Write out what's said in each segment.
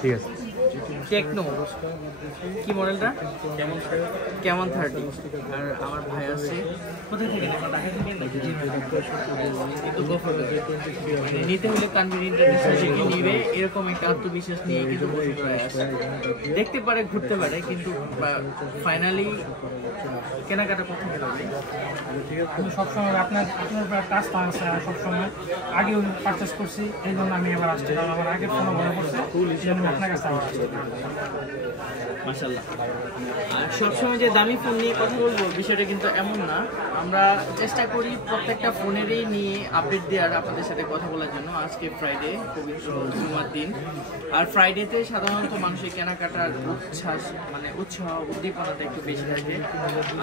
ঠিক আছে। টেকনো কি মডেলটা? কেমন 30। আর আমার ভাই আছে কোথায় থেকে নেবেন? ঢাকা থেকে নাকি? কিন্তু মানে নিতে হলে তানভীর ইন্টারন্যাশনাল থেকে নিবে, এরকম একটা আত্মবিশ্বাস নিয়ে কিন্তু বসুন্ধরায় আসে। দেখতে পারে, ঘুরতে পারে, কিন্তু ফাইনালি কেনাকাটা কোথায় হবে? আমি সবসময় আপনার কাজটা আছে, সবসময় আগেও পারচেস করছি, এই জন্য আমি এবার আসছি, কারণ আমার আগের ফোনও মনে পড়ছে, এই জন্য আপনার কাছে আসছি। মাশাআল্লাহ। আর সবসময় যে দামি ফোন নিয়ে কথা বলবো বিষয়টা কিন্তু এমন না, আমরা চেষ্টা করি প্রত্যেকটা ফোনেরই নিয়ে আপডেট দেওয়ার, আপনাদের সাথে কথা বলার জন্য। আজকে ফ্রাইডে, পবিত্র জুমার দিন, আর ফ্রাইডেতে সাধারণত মানুষের কেনাকাটার উৎসাহ উদ্দীপনাটা একটু বেশি থাকে।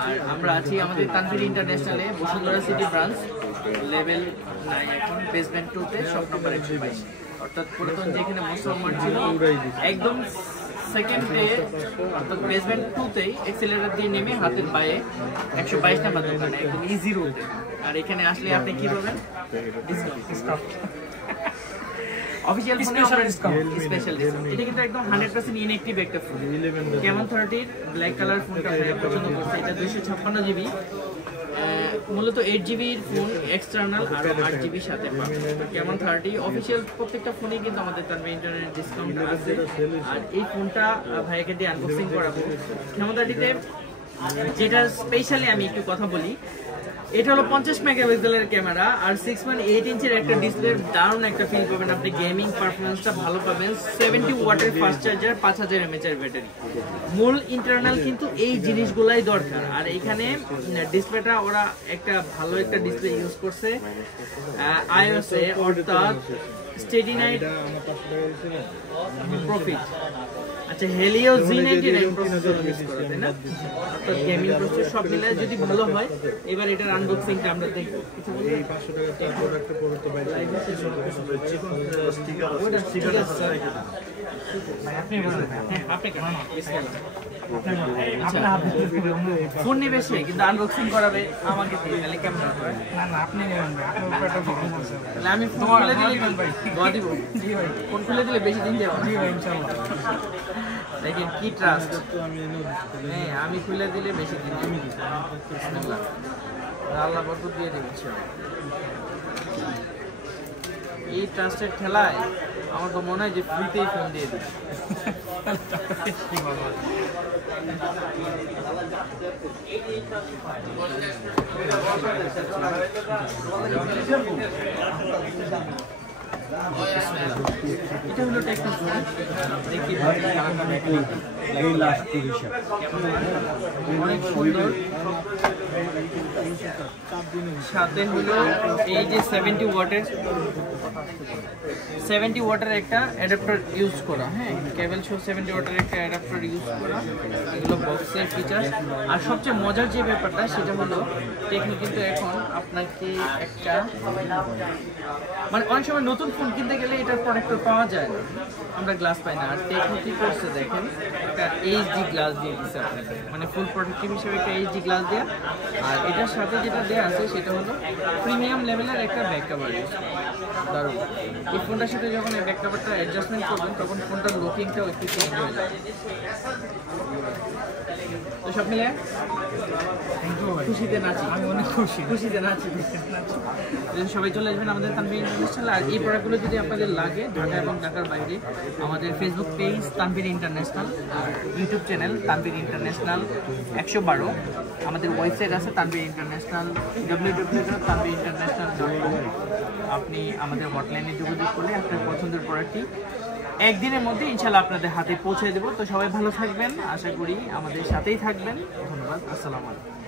আর আমরা আছি আমাদের তানভীর ইন্টারন্যাশনালে, বসুন্ধরা সিটি ব্রাঞ্চ, লেভেল 9, এখন বেসমেন্ট 2-তে, শপ নাম্বার 122। অর্থাৎ পুরাতন যেখানে মুসলমান ছিল, একদম সেকেন্ডে অর্থাৎ বেসমেন্ট 2-তেই এক্সেলেটর দিয়ে নেমে হাতের পায়ে 122 নাম্বার দোকানে, একদম ইজি রোডে। আর এখানে আসলে আপনি কি পাবেন? ডিসকাউন্ট। Official special discount. এটা কিন্তু একদম 100% ইনঅ্যাক্টিভ একটা ফোন। কেমন 30 ব্ল্যাক কালার ফোনটা ভাই পছন্দ করছে। এটা 256 জিবি, মূলত 8 জিবির ফোন এক্সটার্নাল, আর 8 জিবি সাথে পাবেন। কেমন 30 অফিশিয়াল প্রত্যেকটা ফোনই কিন্তু আমাদের তানভীর ইন্টারনেট ডিসকাউন্ট আছে। আর এই ফোনটা ভাইকে দিয়ে আনবক্সিং করাবো। কেমন 30-তে যেটা স্পেশালি আমি একটু কথা বলি, এটা হলো 50 মেগাপিক্সেলের ক্যামেরা আর 6.8 ইঞ্চের একটা ডিসপ্লে। দারুণ একটা ফিল পাবেন আপনি, গেমিং পারফরমেন্সটা ভালো পাবেন। 70 ওয়াটের ফাস্ট চার্জার, 5000 mAh এর ব্যাটারি। মূল ইন্টারনাল কিন্তু এই জিনিসগুলাই দরকার। আর এখানে ডিসপ্লেটা ওরা একটা ভালো একটা ডিসপ্লে ইউজ করছে iOS এ, অর্থাৎ স্টেডি নাইট প্রফিট। আচ্ছা, হেলিও Z99 প্রসেসর ইউজ করা, তাই না? তো গেমিং প্রসেসর সব মিলায় যদি ভালো হয়, এবার এটার আনবক্সিংটা আমরা দেখব। এই 500 টাকা প্রোডাক্টে পড়ে তো বাইরে স্টিকার আছে। আপনি বলেন, আপনি কেমন? ফোন নেবে সে, কিন্তু আনবক্সিং করাবে আমাকে দিয়ে, তাহলে কেমন হবে? না না, আপনি নেবেন ভাই, আপনার উপর একটা ভিডিও আছে। তাহলে আমি ফোন খুলে দিলে ভাই দোয়া দিব। জি ভাই, ফোন খুলে দিলে বেশি দিন দেব। জি ভাই, ইনশাআল্লাহ। দেখেন কি ট্রাস্ট। হ্যাঁ, আমি খুলে দিলে বেশি দিন আমি দিব। বিসমিল্লাহ, আল্লাহ বরকত দিয়ে দিচ্ছে। এই ট্রাস্টের খেলায় আমার তো মনে হয় যে ফ্রিতেই ফোন দিয়ে দিবে। এটা হলো টেকনো দেখি অনেক সুন্দর। সাথে হলো এই যে 70 ওয়াটের একটা অ্যাডাপ্টার ইউজ করা। হ্যাঁ, কেবল সহ 70 ওয়াটের একটা অ্যাডাপ্টার ইউজ করা। এগুলো বক্সের ফিচার্স। আর সবচেয়ে মজার যে ব্যাপারটা সেটা হলো টেকনো কিন্তু এখন আপনাকে একটা মানে অনেক সময় নতুন ফোন কিনতে গেলে এটার প্রোডাক্টর পাওয়া যায় না, আমরা গ্লাস পাই না। আর টেকনো কি করছে দেখেন, একটা এইচডি গ্লাস দিয়ে দিচ্ছে আপনাকে, মানে ফুল প্রোটেক্টিভ হিসেবে একটা এইচডি গ্লাস দেওয়া। আর এটার সাথে যেটা দেওয়া আছে সেটা হলো প্রিমিয়াম লেভেলের একটা ব্যাক কভার। দারুণ। এই ফোনটার সাথে যখন এই ব্যাক কভারটা অ্যাডজাস্টমেন্ট করবেন তখন ফোনটার লুকিংটাও একটু চেঞ্জ হয়ে যায়। তো সব মিলে খুশিতে নাচি, আমি অনেক খুশিতে নাচি। সবাই চলে আসবেন আমাদের তানভীর ইন্টারন্যাশনাল। আর এই প্রোডাক্টগুলো যদি আপনাদের লাগে ঢাকা এবং ঢাকার বাইরে, আমাদের ফেসবুক পেজ তানভীর ইন্টারন্যাশনাল, আর ইউটিউব চ্যানেল তানভীর ইন্টারন্যাশনাল 112। আমাদের ওয়েবসাইট আছে তানভীর ইন্টারন্যাশনাল, www.tanveerinternational.com। আপনি আমাদের হটলাইনে যোগাযোগ করলে আপনার পছন্দের প্রোডাক্টটি একদিনের মধ্যে ইনশাআল্লাহ আপনাদের হাতে পৌঁছে দেবো। তো সবাই ভালো থাকবেন, আশা করি আমাদের সাথেই থাকবেন। ধন্যবাদ, আসসালামু আলাইকুম।